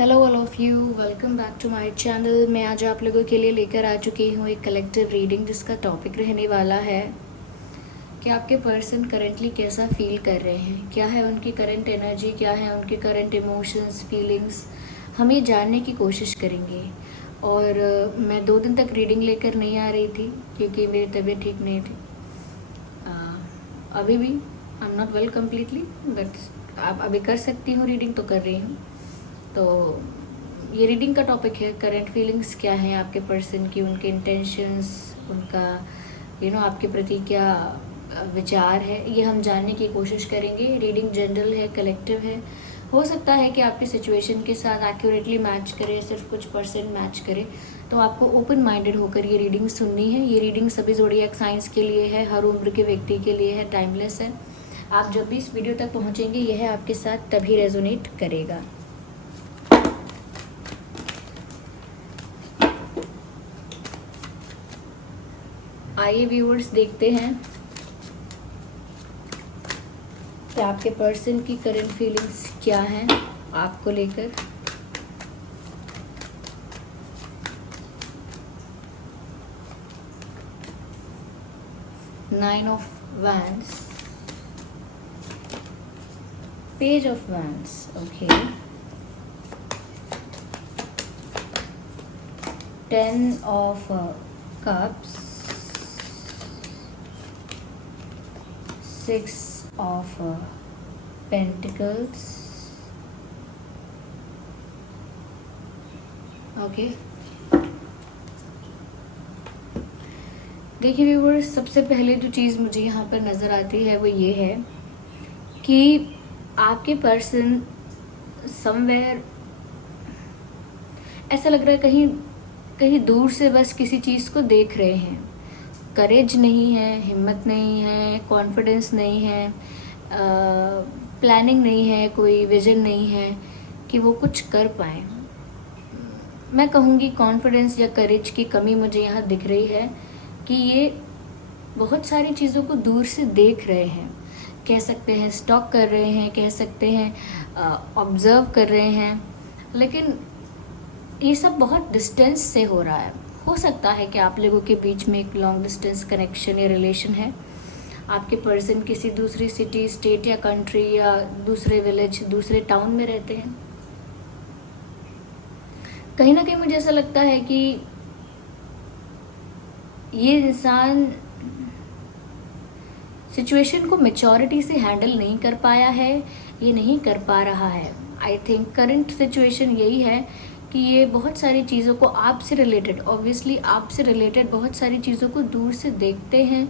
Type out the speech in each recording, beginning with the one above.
Hello all of you, welcome back to my channel. मैं आज आप लोगों के लिए लेकर आ चुकी हूँ एक कलेक्टिव रीडिंग जिसका टॉपिक रहने वाला है कि आपके पर्सन करंटली कैसा फील कर रहे हैं, क्या है उनकी करंट एनर्जी, क्या है उनके करंट इमोशंस, फीलिंग्स। हम ये जानने की कोशिश करेंगे। और मैं 2 दिन तक रीडिंग लेकर नहीं आ रही थी क्योंकि मेरी तबीयत ठीक नहीं थी। अभी भी I am not well completely, but आप अभी कर सकती हूँ रीडिंग, तो कर रही हूँ। तो ये रीडिंग का टॉपिक है करंट फीलिंग्स क्या हैं आपके पर्सन की, उनके इंटेंशंस, उनका आपके प्रति क्या विचार है, ये हम जानने की कोशिश करेंगे। रीडिंग जनरल है, कलेक्टिव है। हो सकता है कि आपकी सिचुएशन के साथ एक्यूरेटली मैच करे, सिर्फ कुछ परसेंट मैच करे। तो आपको ओपन माइंडेड होकर ये रीडिंग सुननी है। ये रीडिंग सभी ज़ोडिएक साइंस के लिए है, हर उम्र के व्यक्ति के लिए है, टाइमलेस है। आप जब भी इस वीडियो तक पहुँचेंगे यह आपके साथ तभी रेजोनेट करेगा। आइए व्यूअर्स, देखते हैं कि आपके पर्सन की करंट फीलिंग्स क्या हैं आपको लेकर। Nine of wands, page of wands, okay, 10 of cups, 6 of Pentacles, okay. देखिए व्यूअर्स, सबसे पहले जो चीज़ मुझे यहाँ पर नज़र आती है वो ये है कि आपके पर्सन समवेयर ऐसा लग रहा है कहीं कहीं दूर से बस किसी चीज़ को देख रहे हैं। करेज नहीं है, हिम्मत नहीं है, कॉन्फिडेंस नहीं है, प्लानिंग नहीं है, कोई विजन नहीं है कि वो कुछ कर पाए। मैं कहूँगी कॉन्फिडेंस या करेज की कमी मुझे यहाँ दिख रही है कि ये बहुत सारी चीज़ों को दूर से देख रहे हैं। कह सकते हैं स्टॉक कर रहे हैं, कह सकते हैं ऑब्जर्व कर रहे हैं, लेकिन ये सब बहुत डिस्टेंस से हो रहा है। हो सकता है कि आप लोगों के बीच में एक लॉन्ग डिस्टेंस कनेक्शन या रिलेशन है। आपके पर्सन किसी दूसरी सिटी, स्टेट या कंट्री या दूसरे विलेज, दूसरे टाउन में रहते हैं। कहीं ना कहीं मुझे ऐसा लगता है कि ये इंसान सिचुएशन को मैच्योरिटी से हैंडल नहीं कर पाया है, ये नहीं कर पा रहा है। आई थिंक करंट सिचुएशन यही है कि ये बहुत सारी चीज़ों को आपसे रिलेटेड, ऑब्वियसली आपसे रिलेटेड बहुत सारी चीज़ों को दूर से देखते हैं,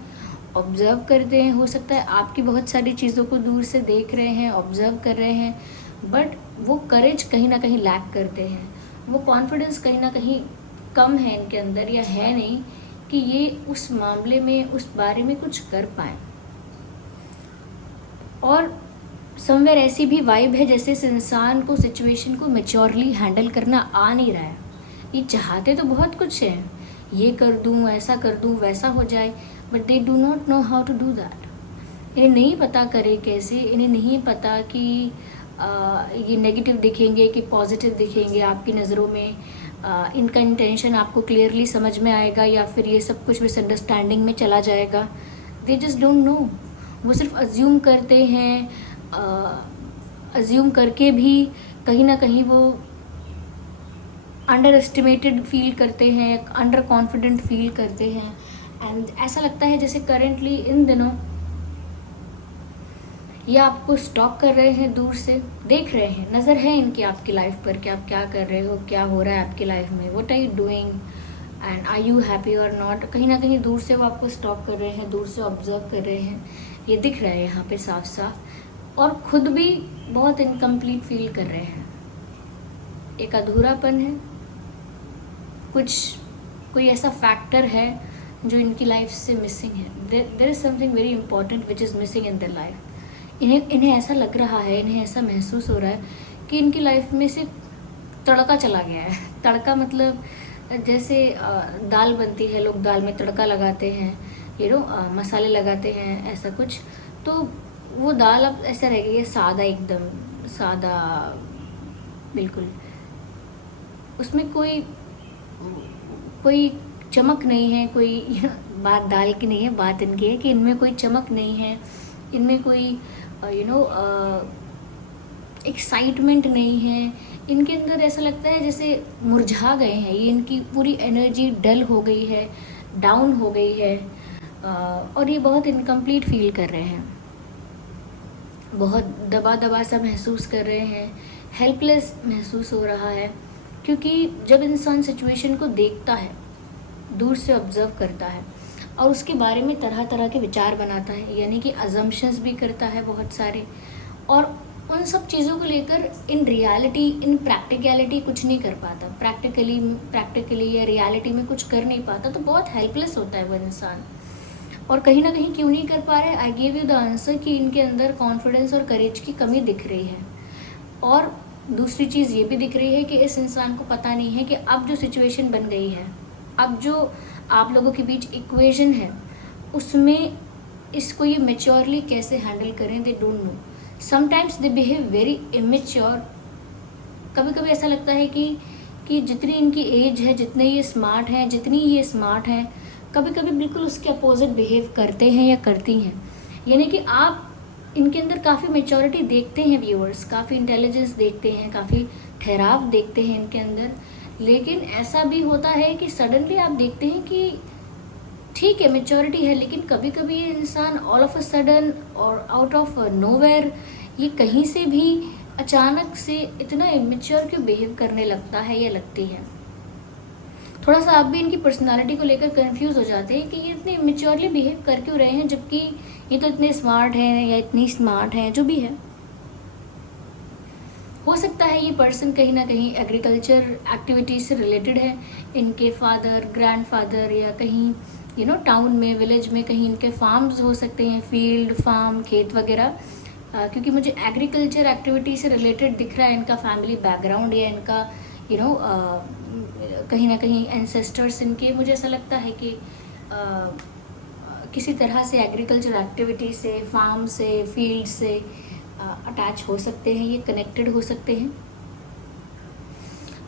ऑब्जर्व करते हैं। हो सकता है आपकी बहुत सारी चीज़ों को दूर से देख रहे हैं, ऑब्जर्व कर रहे हैं, बट वो करेज कहीं ना कहीं लैक करते हैं। वो कॉन्फिडेंस कहीं ना कहीं कम है इनके अंदर, या है नहीं कि ये उस मामले में, उस बारे में कुछ कर पाए। और समवेयर ऐसी भी वाइब है जैसे इस इंसान को सिचुएशन को मैच्योरली हैंडल करना आ नहीं रहा है। ये चाहते तो बहुत कुछ है, ये कर दूँ, ऐसा कर दूँ, वैसा हो जाए, but they do not know how to do that. इन्हें नहीं पता करे कैसे, इन्हें नहीं पता कि ये नेगेटिव दिखेंगे कि पॉजिटिव दिखेंगे आपकी नज़रों में। इनका इंटेंशन आपको क्लियरली समझ में आएगा या फिर ये सब कुछ मिसअंडरस्टैंडिंग में चला जाएगा। They just don't know. वो सिर्फ अज्यूम करते हैं, अज्यूम करके भी कहीं ना कहीं वो अंडर एस्टिमेटेड फील करते हैं, अंडर कॉन्फिडेंट फील करते हैं। एंड ऐसा लगता है जैसे करेंटली इन दिनों ये आपको स्टॉक कर रहे हैं, दूर से देख रहे हैं, नज़र है इनकी आपकी लाइफ पर कि आप क्या कर रहे हो, क्या हो रहा है आपकी लाइफ में, what are you doing and are you happy और नॉट। कहीं ना कहीं दूर से वो आपको स्टॉक कर रहे हैं, दूर से ऑब्जर्व कर रहे हैं। ये दिख रहा है यहाँ पे साफ साफ। और खुद भी बहुत इनकम्प्लीट फील कर रहे हैं, एक अधूरापन है, कोई ऐसा फैक्टर है जो इनकी लाइफ से मिसिंग है। There is something very important which is missing in their life. इन्हें ऐसा लग रहा है, इन्हें ऐसा महसूस हो रहा है कि इनकी लाइफ में से तड़का चला गया है। तड़का मतलब जैसे दाल बनती है, लोग दाल में तड़का लगाते हैं, मसाले लगाते हैं, ऐसा कुछ। तो वो दाल अब ऐसा रह गई है, सादा, एकदम सादा, बिल्कुल उसमें कोई कोई चमक नहीं है, कोई बात दाल की नहीं है, बात इनकी है कि इनमें कोई चमक नहीं है, इनमें कोई एक्साइटमेंट नहीं है। इनके अंदर ऐसा लगता है जैसे मुरझा गए हैं, ये इनकी पूरी एनर्जी डल हो गई है, डाउन हो गई है, और ये बहुत इनकम्प्लीट फील कर रहे हैं, बहुत दबा दबा सा महसूस कर रहे हैं, हेल्पलेस महसूस हो रहा है। क्योंकि जब इंसान सिचुएशन को देखता है, दूर से ऑब्जर्व करता है और उसके बारे में तरह तरह के विचार बनाता है, यानी कि अजम्पशंस भी करता है बहुत सारे, और उन सब चीज़ों को लेकर इन रियलिटी, इन प्रैक्टिकलिटी कुछ नहीं कर पाता, प्रैक्टिकली या रियलिटी में कुछ कर नहीं पाता, तो बहुत हेल्पलेस होता है वो इंसान। और कहीं ना कहीं क्यों नहीं कर पा रहे, I give you the answer कि इनके अंदर कॉन्फिडेंस और करेज की कमी दिख रही है। और दूसरी चीज़ ये भी दिख रही है कि इस इंसान को पता नहीं है कि अब जो सिचुएशन बन गई है, अब जो आप लोगों के बीच इक्वेशन है, उसमें इसको ये मेच्योरली कैसे हैंडल करें, they don't know. Sometimes they behave very immature. कभी कभी ऐसा लगता है कि जितनी इनकी एज है, जितने ये स्मार्ट हैं, जितनी ये स्मार्ट हैं, कभी कभी बिल्कुल उसके अपोजिट बिहेव करते हैं या करती हैं। यानी कि आप इनके अंदर काफ़ी मेच्योरिटी देखते हैं व्यूअर्स, काफ़ी इंटेलिजेंस देखते हैं, काफ़ी ठहराव देखते हैं इनके अंदर। लेकिन ऐसा भी होता है कि सडनली आप देखते हैं कि ठीक है मेच्योरिटी है, लेकिन कभी कभी ये इंसान ऑल ऑफ अ सडन और आउट ऑफ नोवेयर ये कहीं से भी अचानक से इतना इमेच्योर क्यों बिहेव करने लगता है या लगती है। थोड़ा सा आप भी इनकी पर्सनालिटी को लेकर कंफ्यूज हो जाते हैं कि ये इतने इमेच्योरली बिहेव कर क्यों रहे हैं, जबकि ये तो इतने स्मार्ट हैं या इतनी स्मार्ट हैं, जो भी है। हो सकता है ये पर्सन कहीं ना कहीं एग्रीकल्चर एक्टिविटीज से रिलेटेड है, इनके फादर, ग्रैंडफादर, या कहीं टाउन में, विलेज में कहीं इनके फार्म्स हो सकते हैं, फील्ड, फार्म, खेत वगैरह। क्योंकि मुझे एग्रीकल्चर एक्टिविटी से रिलेटेड दिख रहा है इनका फैमिली बैकग्राउंड, या इनका कहीं ना कहीं एंसेस्टर्स इनके, मुझे ऐसा लगता है कि किसी तरह से एग्रीकल्चर एक्टिविटी से, फार्म से, फील्ड से अटैच हो सकते हैं, ये कनेक्टेड हो सकते हैं।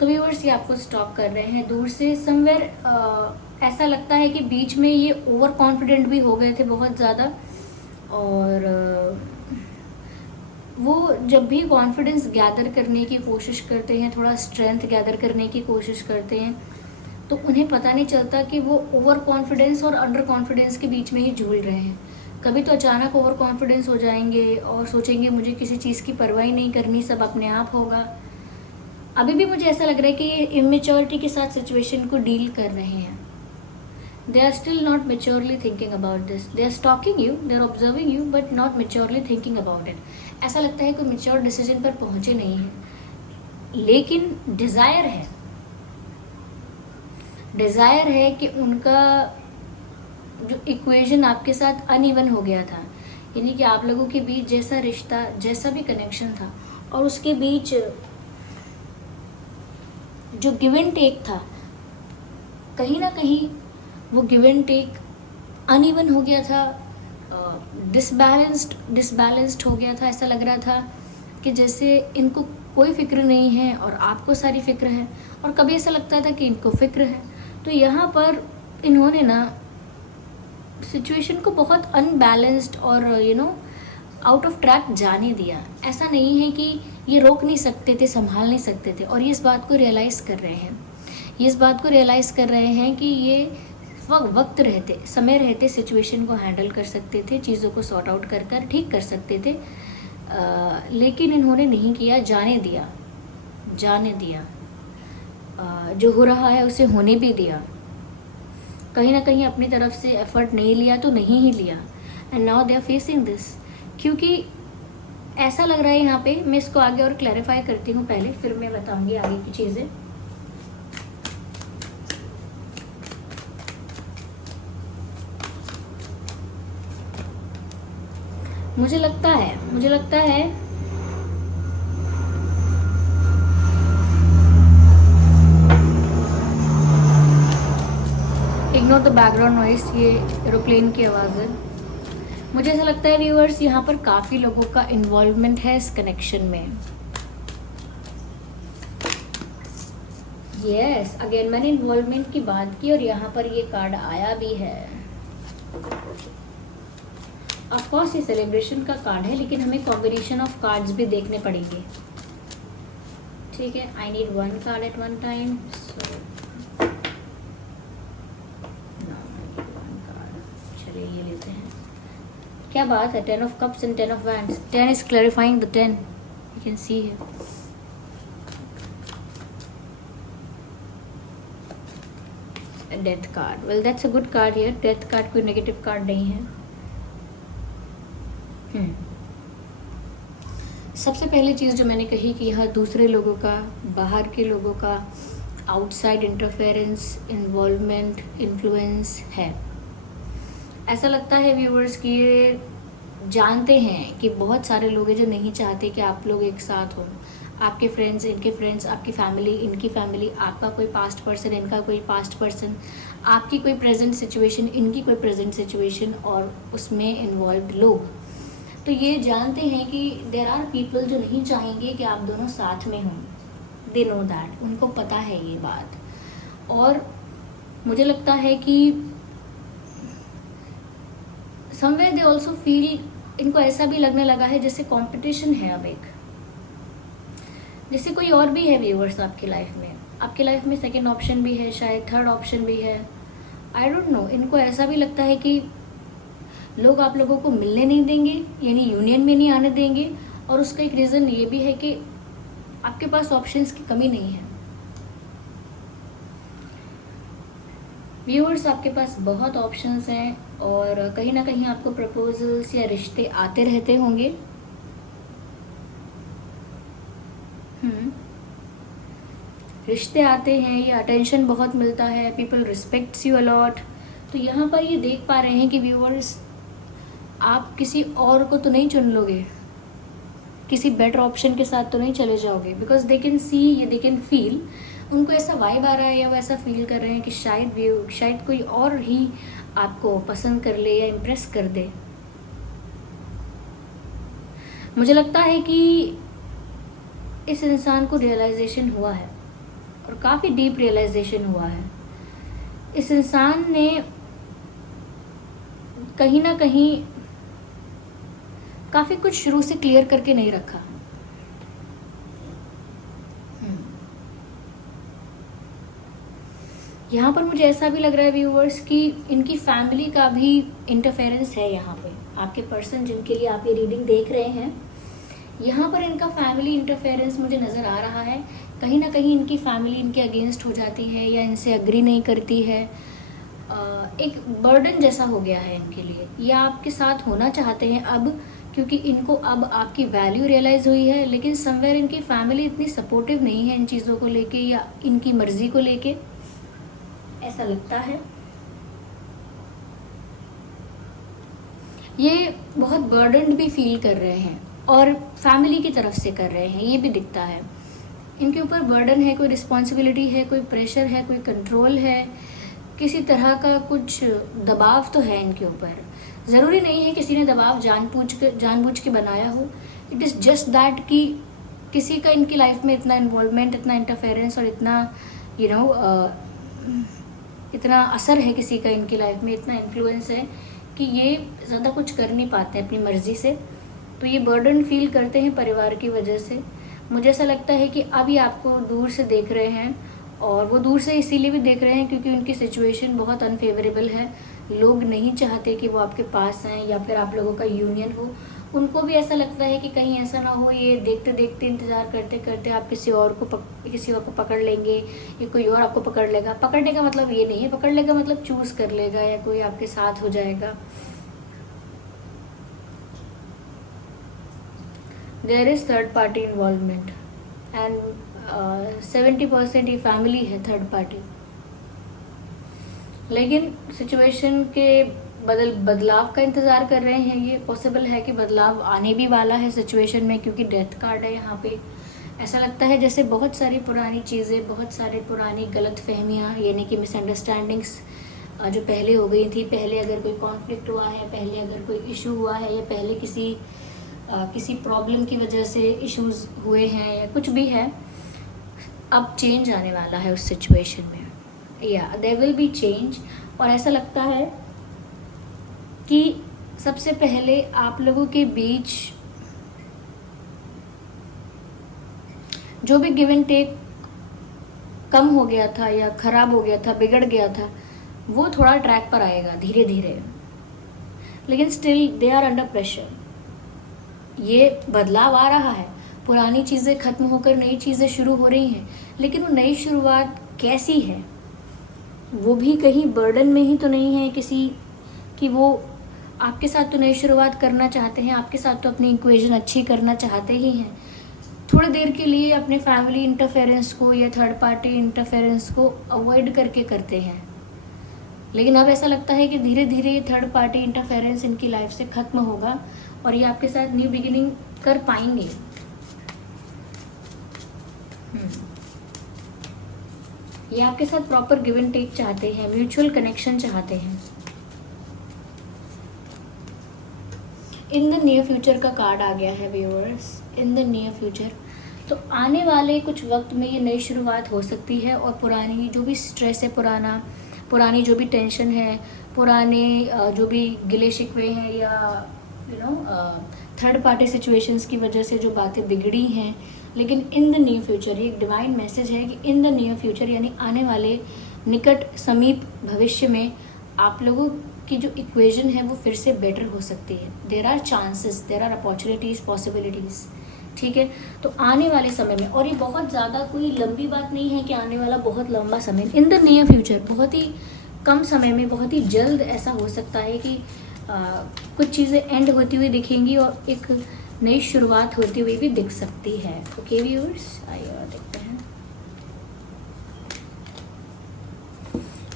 तो व्यूअर्स ये आपको स्टॉक कर रहे हैं दूर से समवेयर। ऐसा लगता है कि बीच में ये ओवर कॉन्फिडेंट भी हो गए थे बहुत ज़्यादा, और वो जब भी कॉन्फिडेंस गैदर करने की कोशिश करते हैं, थोड़ा स्ट्रेंथ गैदर करने की कोशिश करते हैं, तो उन्हें पता नहीं चलता कि वो ओवर कॉन्फिडेंस और अंडर कॉन्फिडेंस के बीच में ही झूल रहे हैं। कभी तो अचानक ओवर कॉन्फिडेंस हो जाएंगे और सोचेंगे मुझे किसी चीज़ की परवाह ही नहीं करनी, सब अपने आप होगा। अभी भी मुझे ऐसा लग रहा है कि ये इमेच्योरिटी के साथ सिचुएशन को डील कर रहे हैं। They are still not maturely thinking about this. They are stalking you, they are observing you, but not maturely thinking about it. ऐसा लगता है कोई मेच्योर डिसीजन पर पहुंचे नहीं है, लेकिन डिज़ायर है, डिज़ायर है कि उनका जो इक्वेशन आपके साथ अनइवन हो गया था, यानी कि आप लोगों के बीच जैसा रिश्ता, जैसा भी कनेक्शन था, और उसके बीच जो गिव एंड टेक था, कहीं ना कहीं वो गिव एंड टेक अनइवन हो गया था, डिसबैलेंस्ड हो गया था। ऐसा लग रहा था कि जैसे इनको कोई फिक्र नहीं है और आपको सारी फिक्र है, और कभी ऐसा लगता था कि इनको फिक्र है। तो यहाँ पर इन्होंने ना सिचुएशन को बहुत अनबैलेंस्ड और आउट ऑफ ट्रैक जाने दिया। ऐसा नहीं है कि ये रोक नहीं सकते थे, संभाल नहीं सकते थे, और ये इस बात को रियलाइज़ कर रहे हैं। ये इस बात को रियलाइज़ कर रहे हैं कि ये वक्त रहते, समय रहते सिचुएशन को हैंडल कर सकते थे, चीज़ों को सॉर्ट आउट कर कर ठीक कर सकते थे, लेकिन इन्होंने नहीं किया, जाने दिया। जो हो रहा है उसे होने भी दिया। कहीं ना कहीं अपनी तरफ से एफर्ट नहीं लिया तो नहीं ही लिया, and now they are facing this. क्योंकि ऐसा लग रहा है यहाँ पे, मैं इसको आगे और क्लैरिफाई करती हूँ पहले, फिर मैं बताऊंगी आगे की चीज़ें। मुझे लगता है इग्नोर द बैकग्राउंड नॉइस, ये एरोप्लेन की आवाज़ है। मुझे ऐसा लगता है व्यूअर्स यहाँ पर काफ़ी लोगों का इन्वॉल्वमेंट है इस कनेक्शन में। यस, अगेन मैंने इन्वॉल्वमेंट की बात की और यहाँ पर ये कार्ड आया भी है। ऑफ कोर्स ये सेलिब्रेशन का कार्ड है, लेकिन हमें कॉम्बिनेशन ऑफ कार्ड्स भी देखने पड़ेंगे, ठीक है। I need one card at one time, so चलिए ये लेते हैं। क्या बात है, 10 of cups and 10 of wands. 10 is clarifying the 10, you can see here. Death card, well that's a good card here. Death card कोई नेगेटिव कार्ड नहीं है। सबसे पहली चीज़ जो मैंने कही कि यह दूसरे लोगों का, बाहर के लोगों का आउटसाइड इंटरफेरेंस, इन्वॉल्वमेंट, इन्फ्लुएंस है। ऐसा लगता है व्यूअर्स कि ये जानते हैं कि बहुत सारे लोग हैं जो नहीं चाहते कि आप लोग एक साथ हो। आपके फ्रेंड्स, इनके फ्रेंड्स, आपकी फैमिली, इनकी फैमिली, आपका कोई पास्ट पर्सन, इनका कोई पास्ट पर्सन, आपकी कोई प्रेजेंट सिचुएशन, इनकी कोई प्रेजेंट सिचुएशन और उसमें इन्वॉल्व लोग। तो ये जानते हैं कि देयर आर पीपल जो नहीं चाहेंगे कि आप दोनों साथ में हों। दे नो दैट, उनको पता है ये बात। और मुझे लगता है कि समवेयर दे ऑल्सो फील, इनको ऐसा भी लगने लगा है जैसे कंपटीशन है अब एक, जैसे कोई और भी है व्यूअर्स आपकी लाइफ में। आपकी लाइफ में सेकंड ऑप्शन भी है, शायद थर्ड ऑप्शन भी है, आई डोंट नो। इनको ऐसा भी लगता है कि लोग आप लोगों को मिलने नहीं देंगे, यानी यूनियन में नहीं आने देंगे। और उसका एक रीज़न ये भी है कि आपके पास ऑप्शंस की कमी नहीं है व्यूअर्स, आपके पास बहुत ऑप्शंस हैं और कहीं ना कहीं आपको प्रपोजल्स या रिश्ते आते रहते होंगे। रिश्ते आते हैं या अटेंशन बहुत मिलता है, पीपल रिस्पेक्ट्स यू अलॉट। तो यहाँ पर ये देख पा रहे हैं कि व्यूअर्स आप किसी और को तो नहीं चुन लोगे, किसी बेटर ऑप्शन के साथ तो नहीं चले जाओगे, बिकॉज दे कैन सी या दे कैन फील, उनको ऐसा वाइब आ रहा है या वो ऐसा फील कर रहे हैं कि शायद कोई और ही आपको पसंद कर ले या इम्प्रेस कर दे। मुझे लगता है कि इस इंसान को रियलाइजेशन हुआ है और काफ़ी डीप रियलाइजेशन हुआ है। इस इंसान ने कहीं ना कहीं काफ़ी कुछ शुरू से क्लियर करके नहीं रखा। यहाँ पर मुझे ऐसा भी लग रहा है व्यूअर्स कि इनकी फैमिली का भी इंटरफेरेंस है यहाँ पे। आपके पर्सन जिनके लिए आप ये रीडिंग देख रहे हैं, यहाँ पर इनका फैमिली इंटरफेरेंस मुझे नज़र आ रहा है। कहीं ना कहीं इनकी फैमिली इनके अगेंस्ट हो जाती है या इनसे अग्री नहीं करती है। एक बर्डन जैसा हो गया है इनके लिए। ये आपके साथ होना चाहते हैं अब, क्योंकि इनको अब आपकी वैल्यू रियलाइज़ हुई है, लेकिन समवेयर इनकी फैमिली इतनी सपोर्टिव नहीं है इन चीज़ों को लेके या इनकी मर्ज़ी को लेके, ऐसा लगता है। ये बहुत बर्डन्ड भी फील कर रहे हैं और फैमिली की तरफ से कर रहे हैं, ये भी दिखता है। इनके ऊपर बर्डन है, कोई रिस्पॉन्सिबिलिटी है, कोई प्रेशर है, कोई कंट्रोल है, किसी तरह का कुछ दबाव तो है इनके ऊपर। ज़रूरी नहीं है किसी ने दबाव जानबूझ के बनाया हो। इट इज़ जस्ट दैट कि किसी का इनकी लाइफ में इतना इन्वॉल्वमेंट, इतना इंटरफेरेंस और इतना इतना असर है किसी का इनकी लाइफ में, इतना इन्फ्लुएंस है कि ये ज़्यादा कुछ कर नहीं पाते अपनी मर्ज़ी से। तो ये बर्डन फील करते हैं परिवार की वजह से। मुझे ऐसा लगता है कि अब ये आपको दूर से देख रहे हैं, और वो दूर से इसीलिए भी देख रहे हैं क्योंकि उनकी सिचुएशन बहुत अनफेवरेबल है। लोग नहीं चाहते कि वो आपके पास आएँ या फिर आप लोगों का यूनियन हो। उनको भी ऐसा लगता है कि कहीं ऐसा ना हो, ये देखते देखते इंतज़ार करते करते आप किसी और को पकड़ लेंगे या कोई और आपको पकड़ लेगा। पकड़ने का मतलब ये नहीं है, पकड़ लेगा मतलब चूज़ कर लेगा या कोई आपके साथ हो जाएगा। There is third party involvement and 70% ये फैमिली है थर्ड पार्टी। लेकिन सिचुएशन के बदलाव का इंतज़ार कर रहे हैं। ये पॉसिबल है कि बदलाव आने भी वाला है सिचुएशन में, क्योंकि डेथ कार्ड है यहाँ पे। ऐसा लगता है जैसे बहुत सारी पुरानी चीज़ें, बहुत सारी पुरानी गलत फहमियाँ, यानी कि मिसअंडरस्टैंडिंग्स जो पहले हो गई थी, पहले अगर कोई कॉन्फ्लिक्ट हुआ है, पहले अगर कोई इशू हुआ है, या पहले किसी प्रॉब्लम की वजह से इश्यूज़ हुए हैं या कुछ भी है, अब चेंज आने वाला है उस सिचुएशन में, या देयर विल बी चेंज। और ऐसा लगता है कि सबसे पहले आप लोगों के बीच जो भी गिव एंड टेक कम हो गया था या खराब हो गया था, बिगड़ गया था, वो थोड़ा ट्रैक पर आएगा धीरे धीरे। लेकिन still they are under pressure. ये बदलाव आ रहा है, पुरानी चीज़ें खत्म होकर नई चीज़ें शुरू हो रही हैं, लेकिन वो नई शुरुआत कैसी है, वो भी कहीं बर्डन में ही तो नहीं है किसी कि वो आपके साथ तो नई शुरुआत करना चाहते हैं, आपके साथ तो अपनी इक्वेशन अच्छी करना चाहते ही हैं। थोड़ी देर के लिए अपने फैमिली इंटरफेरेंस को या थर्ड पार्टी इंटरफेरेंस को अवॉइड करके करते हैं, लेकिन अब ऐसा लगता है कि धीरे धीरे थर्ड पार्टी इंटरफेरेंस इनकी लाइफ से ख़त्म होगा और ये आपके साथ न्यू बिगिनिंग कर पाएंगे। ये आपके साथ प्रॉपर गिव एंड टेक चाहते हैं, म्यूचुअल कनेक्शन चाहते हैं। इन द नियर फ्यूचर का कार्ड आ गया है viewers, in the near future. तो आने वाले कुछ वक्त में ये नई शुरुआत हो सकती है और पुरानी जो भी स्ट्रेस है, पुरानी जो भी टेंशन है, पुराने जो भी गिले शिकवे हैं या थर्ड पार्टी सिचुएशंस की वजह से जो बातें बिगड़ी हैं, लेकिन इन द नियर फ्यूचर, ये एक डिवाइन मैसेज है कि इन द नियर फ्यूचर यानी आने वाले निकट समीप भविष्य में आप लोगों की जो इक्वेशन है वो फिर से बेटर हो सकती है। There are chances, there are opportunities, possibilities. ठीक है, तो आने वाले समय में, और ये बहुत ज़्यादा कोई लंबी बात नहीं है कि आने वाला बहुत लंबा समय, इन द नियर फ्यूचर बहुत ही कम समय में, बहुत ही जल्द ऐसा हो सकता है कि कुछ चीज़ें एंड होती हुई दिखेंगी और एक नई शुरुआत होती हुई भी दिख सकती है। ओके व्यूअर्स, आइए और देखते हैं।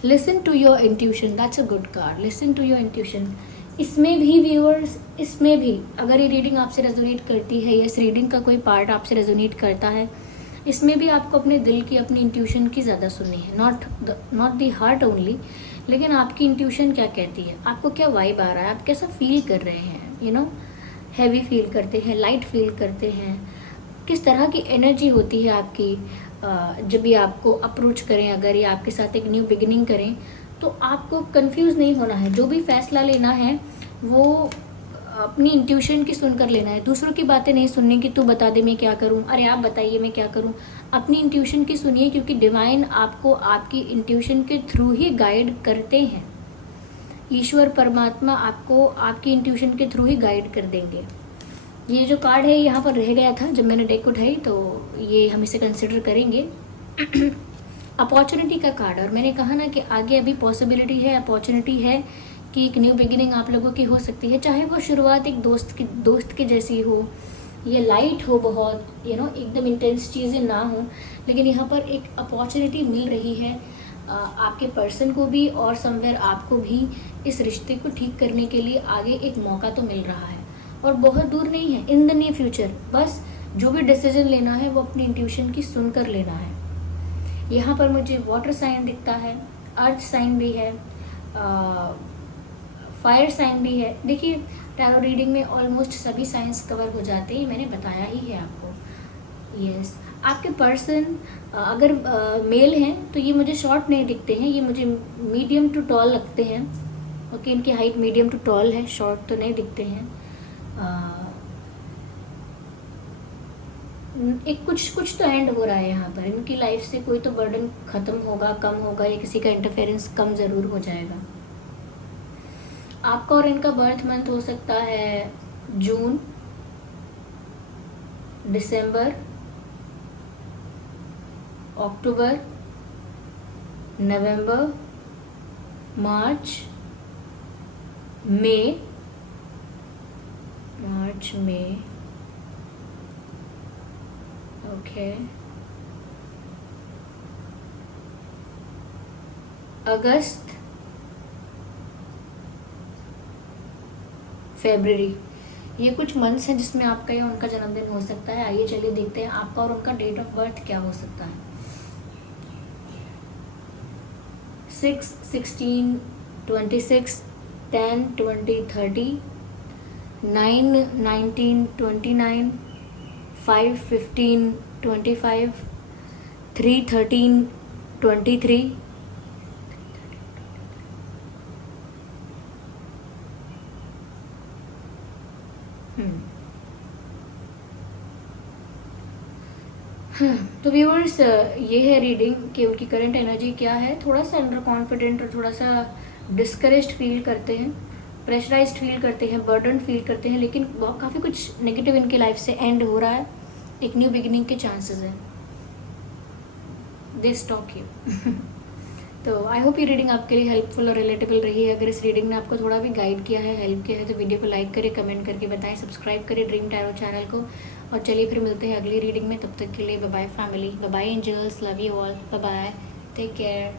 Listen to your intuition, that's a good card. Listen to your intuition. इसमें भी व्यूअर्स, इसमें भी अगर ये रीडिंग आपसे रेजोनेट करती है या इस रीडिंग का कोई पार्ट आपसे रेजोनेट करता है, इसमें भी आपको अपने दिल की, अपनी इंट्यूशन की ज़्यादा सुननी है, नॉट द हार्ट ओनली। लेकिन आपकी इंट्यूशन क्या कहती है, आपको क्या वाइब आ रहा है, आप कैसा फील कर रहे हैं, हैवी फील करते हैं, लाइट फील करते हैं, किस तरह की एनर्जी होती है आपकी जब भी आपको अप्रोच करें, अगर ये आपके साथ एक न्यू बिगिनिंग करें, तो आपको कंफ्यूज नहीं होना है। जो भी फैसला लेना है वो अपनी इंट्यूशन की सुनकर लेना है, दूसरों की बातें नहीं सुननी कि तू बता दे मैं क्या करूं, अरे आप बताइए मैं क्या करूं। अपनी इंट्यूशन की सुनिए, क्योंकि डिवाइन आपको आपकी इंट्यूशन के थ्रू ही गाइड करते हैं। ईश्वर परमात्मा आपको आपकी इंट्यूशन के थ्रू ही गाइड कर देंगे। ये जो कार्ड है यहाँ पर रह गया था जब मैंने डेक उठाई, तो ये हम इसे कंसिडर करेंगे अपॉर्चुनिटी का कार्ड। और मैंने कहा ना कि आगे अभी पॉसिबिलिटी है, अपॉर्चुनिटी है कि एक न्यू बिगिनिंग आप लोगों की हो सकती है, चाहे वो शुरुआत एक दोस्त की जैसी हो, ये लाइट हो बहुत, एकदम इंटेंस चीज़ें ना हो, लेकिन यहाँ पर एक अपॉर्चुनिटी मिल रही है आपके पर्सन को भी और समवेयर आपको भी इस रिश्ते को ठीक करने के लिए आगे एक मौका तो मिल रहा है और बहुत दूर नहीं है, इन द नियर फ्यूचर। बस जो भी डिसीजन लेना है वो अपनी इंट्यूशन की सुनकर लेना है। यहाँ पर मुझे वाटर साइन दिखता है, अर्थ साइन भी है, फायर साइन भी है। देखिए टैरो रीडिंग में ऑलमोस्ट सभी साइंस कवर हो जाते हैं, मैंने बताया ही है आपको। यस, आपके पर्सन अगर मेल हैं तो ये मुझे शॉर्ट नहीं दिखते हैं, ये मुझे मीडियम टू टॉल लगते हैं। ओके, इनकी हाइट मीडियम टू टॉल है, शॉर्ट तो नहीं दिखते हैं। एक कुछ तो एंड हो रहा है यहाँ पर, इनकी लाइफ से कोई तो बर्डन ख़त्म होगा, कम होगा, या किसी का इंटरफेरेंस कम ज़रूर हो जाएगा। आपका और इनका बर्थ मंथ हो सकता है जून, दिसंबर, अक्टूबर, नवंबर, मार्च, मई, ओके, अगस्त, फरवरी। ये कुछ मंथ्स हैं जिसमें आपका या उनका जन्मदिन हो सकता है। आइए चलिए देखते हैं आपका और उनका डेट ऑफ बर्थ क्या हो सकता है। 6, 16, 26, 10, 20, 30, 9, 19, 29, 5, 15, 25, 3:13:23। हाँ, तो व्यूअर्स ये है रीडिंग कि उनकी करंट एनर्जी क्या है। थोड़ा सा अंडर कॉन्फिडेंट और थोड़ा सा डिस्करेज्ड फील करते हैं, प्रेशराइज्ड फील करते हैं, बर्डन फील करते हैं, लेकिन काफ़ी कुछ नेगेटिव इनकी लाइफ से एंड हो रहा है, एक न्यू बिगिनिंग के चांसेस हैं। दे स्टॉक यू। तो आई होप ये रीडिंग आपके लिए हेल्पफुल और रिलेटेबल रही है। अगर इस रीडिंग ने आपको थोड़ा भी गाइड किया है, हेल्प किया है, तो वीडियो को लाइक करें, कमेंट करके बताएं, सब्सक्राइब करें ड्रीम टैरो चैनल को। और चलिए फिर मिलते हैं अगली रीडिंग में, तब तक के लिए bye bye family, bye bye angels, love you all, bye bye, take care.